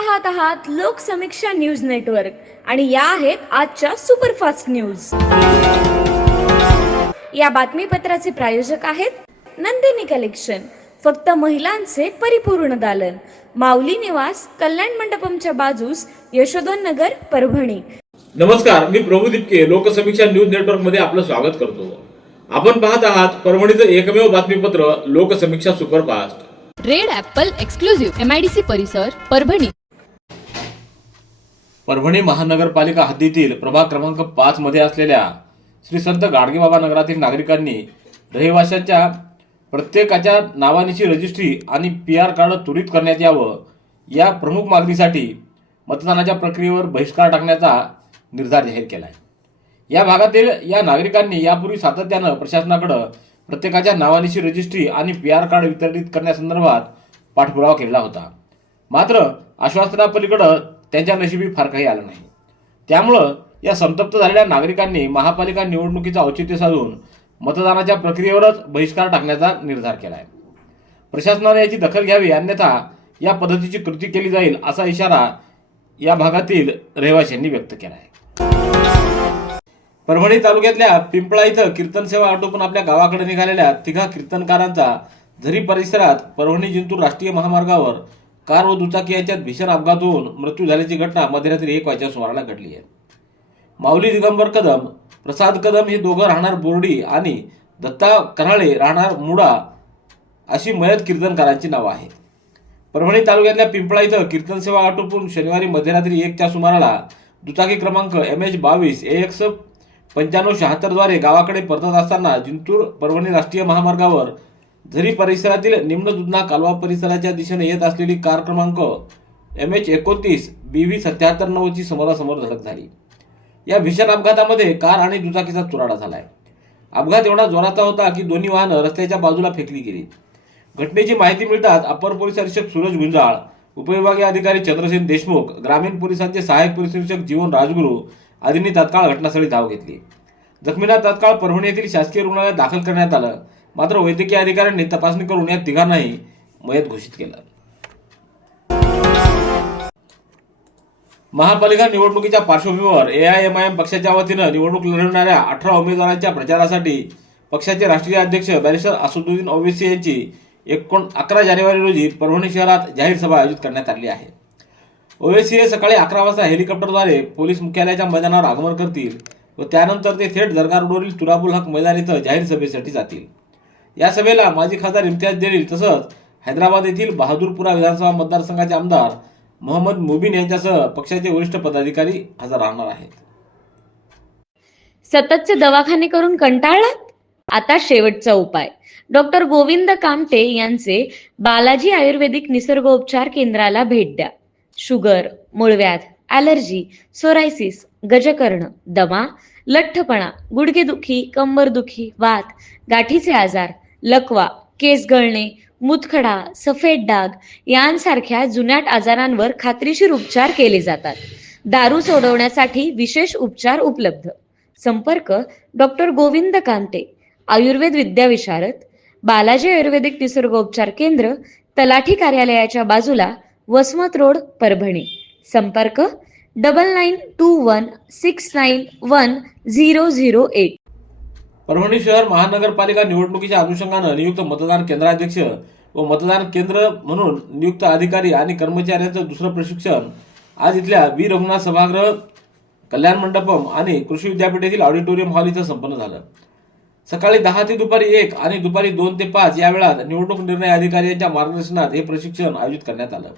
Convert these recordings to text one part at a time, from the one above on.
पाहत आहात Loksamiksha news network आणि या आहेत आजच्या सुपरफास्ट न्यूज। या बातमीपत्राचे प्रायोजक आहेत नंदिनी कलेक्शन, फक्त महिलांचे परिपूर्ण दालन, माऊली निवास, कल्याण मंडपमच्या बाजूस, यशोधन नगर, परभणी। नमस्कार, मी प्रभू दिपके लोकसमीक्षा न्यूज नेटवर्क मध्ये आपलं स्वागत करतो। आपण पाहत आहात परभणीचं एकमेव बातमीपत्र Loksamiksha superfast. Red Apple exclusive MIDC परिसर परभणी। परभणी महानगरपालिका हद्दीतील प्रभाग क्रमांक 5 मध्ये असलेल्या श्री संत गाडगेबाबा नगरातील नागरिकांनी रहिवाशांच्या प्रत्येकाच्या नावानीची रजिस्ट्री आणि PR कार्ड त्वरित करण्यात यावं या प्रमुख मागणीसाठी मतदानाच्या प्रक्रियेवर बहिष्कार टाकण्याचा निर्धार जाहीर केला आहे। या भागातील या नागरिकांनी यापूर्वी सातत्यानं प्रशासनाकडे प्रत्येकाच्या नावानीची रजिस्ट्री आणि PR कार्ड वितरित करण्यासंदर्भात पाठपुरावा केला होता, मात्र आश्वासनापलीकडे त्यांच्या नशिबी फार काही आलं नाही। त्यामुळं या संतप्त झालेल्या नागरिकांनी महापालिका निवडणुकीचं औचित्य साधून मतदानाच्या प्रक्रियेवरच बहिष्कार टाकण्याचा निर्धार केला आहे। प्रशासनाने याची दखल घ्यावी, अन्यथा या पद्धतीची कृती केली जाईल असा इशारा या भागातील रहिवाशांनी व्यक्त केला आहे। परभणी तालुक्यातल्या पिंपळा इथं कीर्तन सेवा आटोपून आपल्या गावाकडे निघालेल्या तिघा कीर्तनकारांचा झरी परिसरात परभणी जिंतूर राष्ट्रीय महामार्गावर कार व दुचाकी यांच्यात भीषण अपघात होऊन मृत्यू झाल्याची घटना मध्यरात्री 1 वाजच्या सुमाराला घडली आहे। माऊली दिगंबर कदम, प्रसाद कदम हे दोघं राहणार बोर्डी आणि दत्ता कराळे राहणार मुडा अशी मयत कीर्तनकारांची नावं आहेत। परभणी तालुक्यातल्या पिंपळा इथं कीर्तन सेवा आटोपून शनिवारी मध्यरात्री 1च्या सुमाराला दुचाकी क्रमांक MH22 AX 9576 द्वारे गावाकडे परतत असताना जिंतूर परभणी राष्ट्रीय महामार्गावर झरी परिसरातील निम्न दुधना कालवा परिसराच्या दिशेने येत असलेली कार क्रमांक MH29 BV 7790 ची समोरासमोर धडक झाली। या भीषण अपघातामध्ये कार आणि दुचाकीचा चुराडा झालाय। अपघात एवढा जोराचा होता की दोन्ही वाहनं रस्त्याच्या बाजूला फेकली गेली। घटनेची माहिती मिळताच अप्पर पोलीस अधीक्षक सूरज गुंजाळ, उपविभागीय अधिकारी चंद्रसेन देशमुख, ग्रामीण पोलिसांचे सहाय्यक पोलीस निरीक्षक जीवन राजगुरू आदींनी तात्काळ घटनास्थळी धाव घेतली। जखमींना तात्काळ परभणी येथील शासकीय रुग्णालयात दाखल करण्यात आलं, मात्र वैद्यकीय अधिकाऱ्यांनी तपासणी करून या तिघांनाही मयत घोषित केलं। महापालिका निवडणुकीच्या पार्श्वभूमीवर AIMIM पक्षाच्या वतीनं निवडणूक लढवणाऱ्या 18 उमेदवारांच्या प्रचारासाठी पक्षाचे राष्ट्रीय अध्यक्ष बॅरिस्टर असदुद्दीन ओवैसी यांची 11 जानेवारी रोजी परभणी शहरात जाहीर सभा आयोजित करण्यात आली आहे। ओवैसी हे सकाळी 11 वाजता हेलिकॉप्टरद्वारे पोलीस मुख्यालयाच्या मैदानावर आगमन करतील व त्यानंतर ते थेट दर्गा रोडवरील तुराबुल हक मैदान इथं जाहीर सभेसाठी जातील। या सभेला माजी खासदार इम्तियाज जलील तसंच हैदराबाद येथील बहादूरपुरा विधानसभा मतदारसंघाचे आमदार मोहम्मद मुबीन यांच्यासह पक्षाचे वरिष्ठ पदाधिकारी हजर राहणार आहेत। सततचे दवाखाने करून कंटाळलात? आता शेवटचा उपाय। डॉक्टर गोविंद कामटे यांचे बालाजी आयुर्वेदिक निसर्गोपचार केंद्राला भेट द्या। शुगर, मूळव्याध, ॲलर्जी, सोरायसिस, गजकर्ण, दमा, लठ्ठपणा, गुडघेदुखी, कंबरदुखी, वात, गाठीचे आजार, लकवा, केस गळणे, मूतखडा, सफेद डाग यांसारख्या जुनाट आजारांवर खात्रीशीर उपचार केले जातात। दारू सोडवण्यासाठी विशेष उपचार उपलब्ध। संपर्क डॉक्टर गोविंद कामटे, आयुर्वेद विद्याविशारद, बालाजी आयुर्वेदिक निसर्गोपचार केंद्र, तलाठी कार्यालयाच्या बाजूला, वसमत रोड, परभणी। संपर्क 9921691008। परभणी शहर महानगरपालिका निवडणुकीच्या अनुषंगानं नियुक्त मतदान केंद्राध्यक्ष व मतदान केंद्र म्हणून नियुक्त अधिकारी आणि कर्मचाऱ्यांचं दुसरं प्रशिक्षण आज इथल्या वीर रघुनाथ सभागृह, कल्याण मंडपम आणि कृषी विद्यापीठ येथील ऑडिटोरियम हॉल इथं संपन्न झालं। सकाळी 10 ते दुपारी 1 आणि दुपारी 2 ते 5 या वेळात निवडणूक निर्णय अधिकारी यांच्या मार्गदर्शनात हे प्रशिक्षण आयोजित करण्यात आलं।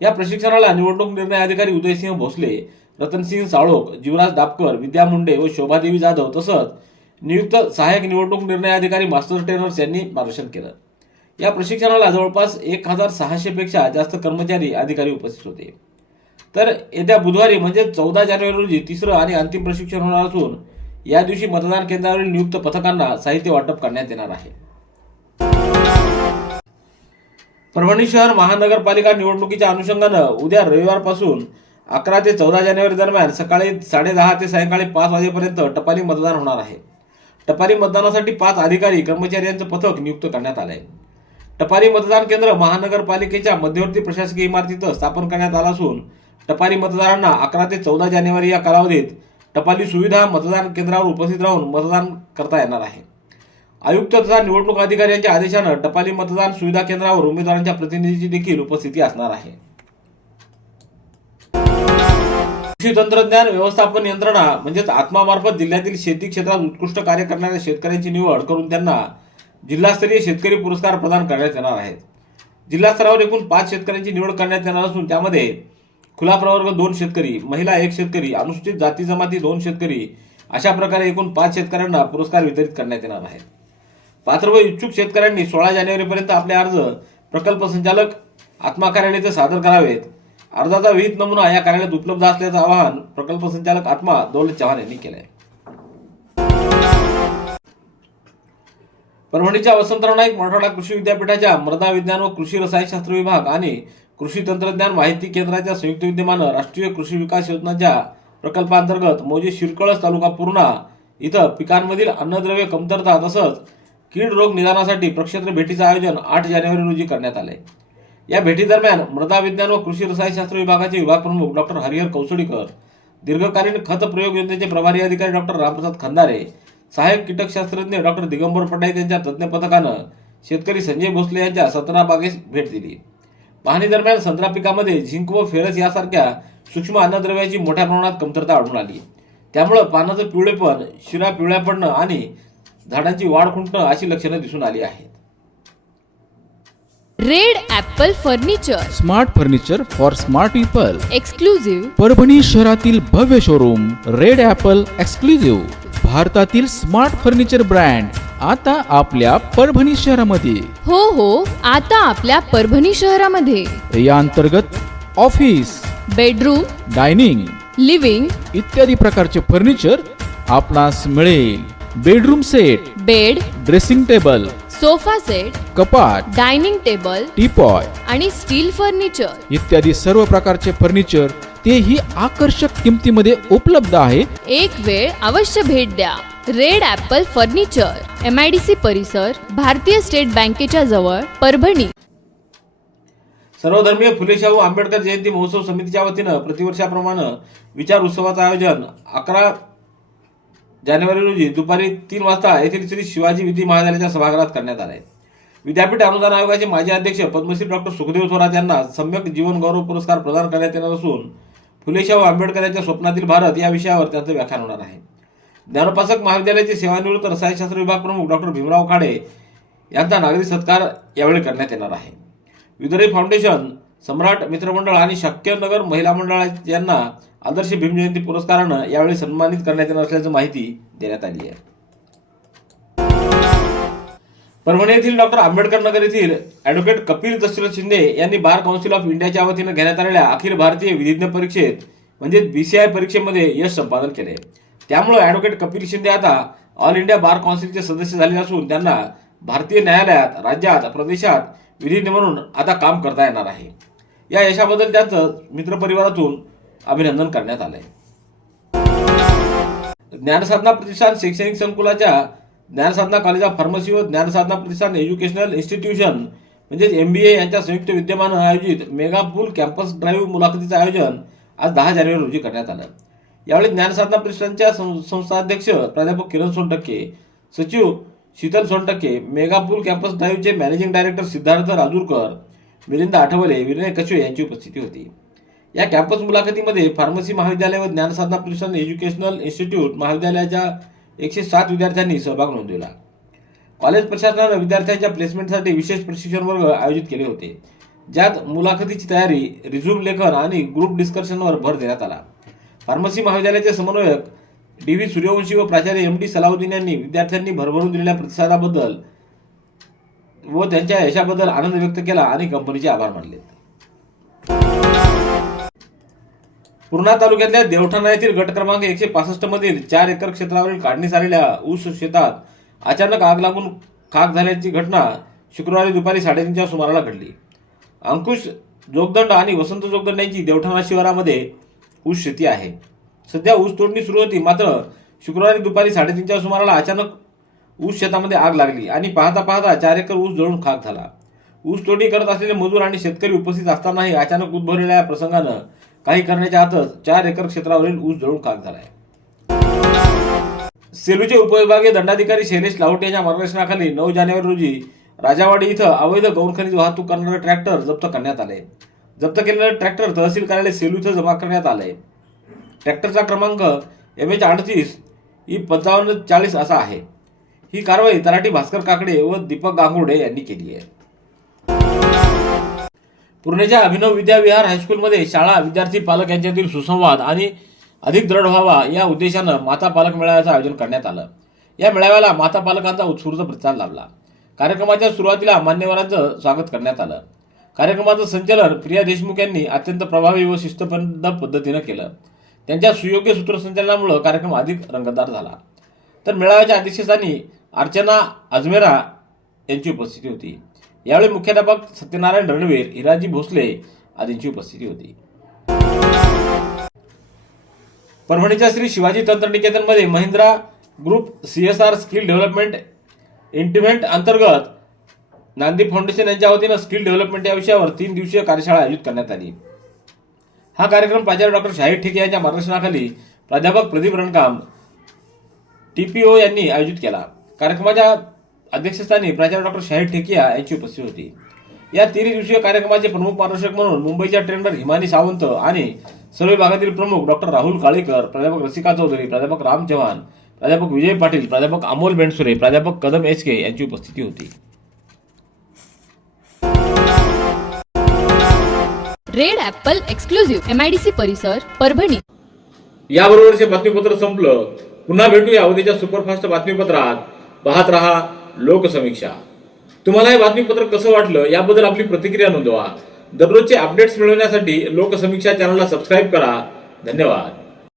या प्रशिक्षणाला निवडणूक निर्णय अधिकारी उदयसिंह भोसले, रतनसिंह साळोख, जीवराज दापकर, विद्या मुंडे व शोभादेवी जाधव तसंच नियुक्त सहाय्यक निवडणूक निर्णय अधिकारी मास्टर ट्रेनर्स यांनी मार्गदर्शन केलं। या प्रशिक्षणाला जवळपास 1600 पेक्षा जास्त कर्मचारी अधिकारी उपस्थित होते। तर येत्या बुधवारी म्हणजे 14 जानेवारी रोजी तिसरं आणि अंतिम प्रशिक्षण होणार असून या दिवशी मतदान केंद्रावरील नियुक्त पथकांना साहित्य वाटप करण्यात येणार आहे। परभणी शहर महानगरपालिका निवडणुकीच्या अनुषंगानं उद्या रविवारपासून 11 ते 14 जानेवारी दरम्यान सकाळी 10:30 ते सायंकाळी 5 वाजेपर्यंत टपाली मतदान होणार आहे। टपाली मतदानासाठी 5 अधिकारी कर्मचारी यांचं पथक नियुक्त करण्यात आले आहे। टपाली मतदान केंद्र महानगरपालिकेच्या मध्यवर्ती प्रशासकीय इमारतीत स्थापन करण्यात आला असून टपाली मतदारांना 11 ते 14 जानेवारी या कालावधीत टपाली सुविधा मतदान केंद्रावर उपस्थित राहून मतदान करता येणार आहे. आयुक्त तथा निवडणूक अधिकारी यांच्या आदेशानं टपाली मतदान सुविधा केंद्रावर उमेदवारांच्या प्रतिनिधीची देखील उपस्थिती असणार आहे. कृषी तंत्रज्ञान व्यवस्थापन यंत्रणा म्हणजेच आत्मामार्फत जिल्ह्यातील शेती क्षेत्रात उत्कृष्ट कार्य करणाऱ्या शेतकऱ्यांची निवड करून त्यांना जिल्हास्तरीय शेतकरी पुरस्कार प्रदान करण्यात येणार आहेत. जिल्हा स्तरावर एकूण 5 शेतकऱ्यांची निवड करण्यात येणार असून त्यामध्ये खुला प्रवर्ग 2 शेतकरी, महिला 1 शेतकरी, अनुसूचित जाती जमाती 2 शेतकरी अशा प्रकारे एकूण 5 शेतकऱ्यांना पुरस्कार वितरित करण्यात येणार आहेत. पात्र व इच्छुक शेतकऱ्यांनी 16 जानेवारीपर्यंत आपले अर्ज प्रकल्प संचालक आत्मा कार्यालयात सादर करावेत. अर्जाचा विहित नमुना या कार्यालयात उपलब्ध असल्याचं आवाहन प्रकल्प संचालक आत्मा दौलत चव्हाण यांनी केलं आहे. परभणीच्या वसंतराव नाईक मराठवाडा कृषी विद्यापीठाच्या मृदा विज्ञान व कृषी रसायनशास्त्र विभाग आणि कृषी तंत्रज्ञान माहिती केंद्राच्या संयुक्त विद्यमानं राष्ट्रीय कृषी विकास योजनाच्या प्रकल्पांतर्गत मौजे शिरकळस तालुका पूर्णा इथं पिकांमधील अन्नद्रव्य कमतरता तसंच कीड रोग निदानासाठी प्रक्षेत्र भेटीचं आयोजन 8 जानेवारी रोजी करण्यात आले. या भेटीदरम्यान मृदा विज्ञान व कृषी रसायनशास्त्र विभागाचे विभाग प्रमुख डॉक्टर हरिहर कौसडीकर, दीर्घकालीन खत प्रयोग योजनेचे प्रभारी अधिकारी डॉक्टर रामप्रसाद खंदारे, सहाय्यक कीटकशास्त्रज्ञ डॉक्टर दिगंबर पटाईत यांच्या तज्ज्ञ पथकानं शेतकरी संजय भोसले यांच्या 17 बागेस भेट दिली. पाहणी दरम्यान संत्रा पिकामध्ये झिंक व फेरस यासारख्या सूक्ष्म अन्नद्रव्याची मोठ्या प्रमाणात कमतरता आढळून आली. त्यामुळे पानाचं पिवळेपण, शिरा पिवळ्या पडणं आणि झाडांची वाढ खुंटणं अशी लक्षणं दिसून आली आहेत. Red Apple furniture, smart furniture for smart people. Exclusive Parbhani शहरातील भव्य शोरूम रेड ॲपल एक्सक्लुझिव्ह, भारतातील स्मार्ट फर्निचर ब्रँड आता आपल्या परभणी शहरामध्ये. हो आता आपल्या परभणी शहरामध्ये. या अंतर्गत ऑफिस, बेडरूम, डायनिंग, लिव्हिंग इत्यादी प्रकारचे फर्निचर आपणास मिळेल. Bedroom set, bed, dressing table, sofa set, कपाट, डायनिंग टेबल टीपॉय आणि स्टील फर्निचर इत्यादी सर्व प्रकारचे फर्निचर तेही आकर्षक किमतीमध्ये उपलब्ध आहे. एक वेळ अवश्य भेट द्या. रेड ॲपल फर्निचर, MIDC परिसर, भारतीय स्टेट बँकेच्या जवळ, परभणी. सर्वधर्मीय फुले शाहू आंबेडकर जयंती महोत्सव समितीच्या वतीनं प्रतिवर्षाप्रमाणे विचार उत्सवाचं आयोजन 11 जानेवारी रोजी दुपारी 3 वाजता येथील श्री शिवाजी विधी महाविद्यालयाच्या सभागृहात करण्यात आले. विद्यापीठ अनुदान आयोगाचे माजी अध्यक्ष पद्मश्री डॉक्टर सुखदेव थोरात यांना सम्यक जीवन गौरव पुरस्कार प्रदान करण्यात येणार असून फुले शाहू आंबेडकर यांच्या स्वप्नातील भारत या विषयावर त्यांचं व्याख्यान होणार आहे. ज्ञानोपासक महाविद्यालयाचे सेवानिवृत्त रसायनशास्त्र विभाग प्रमुख डॉक्टर भीमराव खाडे यांचा नागरी सत्कार यावेळी करण्यात येणार आहे. विदर्भी फाउंडेशन, सम्राट मित्रमंडळ आणि शक्यनगर महिला मंडळ यांना आदर्श भीम जयंती पुरस्कारानं यावेळी सन्मानित करण्यात येणार असल्याची माहिती देण्यात आली आहे. परभणी येथील डॉक्टर आंबेडकर नगर येथील ॲडव्होकेट कपिल दशरथ शिंदे यांनी बार काउन्सिल ऑफ इंडियाच्या वतीनं घेण्यात आलेल्या अखिल भारतीय विधिज्ञ परीक्षेत म्हणजे BCI परीक्षेमध्ये यश संपादन केले. त्यामुळे ॲडव्होकेट कपिल शिंदे आता ऑल इंडिया बार काउन्सिलचे सदस्य झाले असून त्यांना भारतीय न्यायालयात, राज्यात, प्रदेशात विधिज्ञ म्हणून आता काम करता येणार आहे. या यशाबद्दल त्यांचं मित्रपरिवारातून अभिनंदन करण्यात आलंय. ज्ञानसाधना प्रतिष्ठान शैक्षणिक संकुलाच्या ज्ञानसाधना कॉलेज ऑफ फार्मसी व ज्ञानसाधना प्रतिष्ठान एज्युकेशनल इन्स्टिट्यूशन म्हणजेच MBA यांच्या संयुक्त विद्यमानं आयोजित मेगा पूल कॅम्पस ड्राईव्ह मुलाखतीचं आयोजन आज 10 जानेवारी रोजी करण्यात आलं. यावेळी ज्ञानसाधना प्रतिष्ठानच्या संस्थाध्यक्ष प्राध्यापक किरण सोनटक्के, सचिव Sheetal Sontakke, mega pool campus ड्राईव्हचे मॅनेजिंग डायरेक्टर सिद्धार्थ राजूरकर, मिलिंद आठवले, विनय कछवे यांची उपस्थिती होती. या कॅम्पस मुलाखतीमध्ये फार्मसी महाविद्यालय व ज्ञानसाधना प्रतिष्ठान एज्युकेशनल इन्स्टिट्यूट महाविद्यालयाच्या 107 विद्यार्थ्यांनी सहभाग नोंदवला. कॉलेज प्रशासनानं विद्यार्थ्यांच्या प्लेसमेंटसाठी विशेष प्रशिक्षण वर्ग आयोजित केले होते, ज्यात मुलाखतीची तयारी, रिझ्यूम लेखन आणि ग्रुप डिस्कशनवर भर देण्यात आला. फार्मसी महाविद्यालयाचे समन्वयक DV सूर्यवंशी व प्राचार्य MD सलाउद्दीन यांनी विद्यार्थ्यांनी भरभरून दिलेल्या प्रतिसादाबद्दल व त्यांच्या यशाबद्दल आनंद व्यक्त केला आणि कंपनीचे आभार मानले. पूर्णा तालुक्यातल्या देवठाणा येथील गट क्रमांक 165 मधील 4 एकर क्षेत्रावरील काढणीस आलेल्या ऊस शेतात अचानक आग लागून खाक झाल्याची घटना शुक्रवारी दुपारी 3:30च्या सुमाराला घडली. अंकुश जोगदंड आणि वसंत जोगदंड यांची देवठाणा शिवारामध्ये ऊस शेती आहे. सध्या ऊस तोडणी सुरू होती, मात्र शुक्रवारी दुपारी 3:30च्या सुमाराला अचानक ऊस शेतामध्ये आग लागली आणि पाहता 4 एकर ऊस जळून खाक झाला. ऊसतोडी करत असलेले मजूर आणि शेतकरी उपस्थित असतानाही अचानक उद्भवलेल्या या प्रसंगानं काही करण्याच्या आतच 4 एकर क्षेत्रावरील ऊस जळून खाक झालाय. सेलूचे उपविभागीय दंडाधिकारी शैलेश लाहोट यांच्या मार्गदर्शनाखाली 9 जानेवारी रोजी राजावाडी इथं अवैध गौण खनिज वाहतूक करणारे ट्रॅक्टर जप्त करण्यात आले. जप्त केलेलं ट्रॅक्टर तहसील कार्यालय सेलू इथं जमा करण्यात आलंय. ट्रॅक्टरचा क्रमांक MH38E5540 असा आहे. ही कारवाई तलाठी भास्कर काकडे व दीपक गांगुर्डे यांनी केली आहे. पुण्याच्या अभिनव विद्याविहार हायस्कूलमध्ये शाळा विद्यार्थी पालक यांच्यातील सुसंवाद आणि अधिक दृढ व्हावा या उद्देशानं माता पालक मेळाव्याचं आयोजन करण्यात आलं. या मेळाव्याला माता पालकांचा उत्स्फूर्त प्रतिसाद लाभला. कार्यक्रमाच्या सुरुवातीला मान्यवरांचं स्वागत करण्यात आलं. कार्यक्रमाचं संचालन प्रिया देशमुख यांनी अत्यंत प्रभावी व शिस्तबद्ध पद्धतीनं केलं. त्यांच्या सुयोग्य सूत्रसंचालनामुळे कार्यक्रम अधिक रंगतदार झाला. तर मेळाव्याच्या अध्यक्षस्थानी अर्चना अजमेरा यांची उपस्थिती होती. यावेळी मुख्याध्यापक सत्यनारायण रणवीर, हिराजी भोसले आदींची उपस्थिती होती. परभणीच्या श्री शिवाजी तंत्रनिकेतनमध्ये Mahindra group CSR skill development event अंतर्गत नांदी फाउंडेशन यांच्या वतीनं स्किल डेव्हलपमेंट या विषयावर 3 दिवसीय कार्यशाळा आयोजित करण्यात आली. हा कार्यक्रम प्राचार्य डॉक्टर शाहीर ठेके यांच्या मार्गदर्शनाखाली प्राध्यापक प्रदीप रणकाम TPO यांनी आयोजित केला. कार्यक्रमाच्या अध्यक्षस्थानी प्राचार्य डॉक्टर शाहीर ठेकिया यांची उपस्थिती होती. या 3 दिवसीय कार्यक्रमाचे प्रमुख मार्गदर्शक म्हणून मुंबईच्या ट्रेनर हिमानी सावंत आणि सर्व भागातील प्रमुख डॉक्टर राहुल काळेकर, प्राध्यापक रसिका चौधरी, प्राध्यापक राम चव्हाण, प्राध्यापक विजय पाटील, प्राध्यापक अमोल बेंडसुरे, प्राध्यापक कदम HK यांची उपस्थिती होती. रेड ॲपल एक्सक्लुझिव्ह MIDC परिसर परभणी. याबरोबरचे बातमीपत्र संपलं. पुन्हा भेटूया उद्याच्या सुपरफास्ट बातमीपत्रात. पाहत रहा लोकसमीक्षा. तुम्हाला हे बातमीपत्र कसं वाटलं याबद्दल आपली प्रतिक्रिया नोंदवा. दररोजचे अपडेट्स मिळवण्यासाठी लोकसमीक्षा चॅनलला सबस्क्राईब करा. धन्यवाद.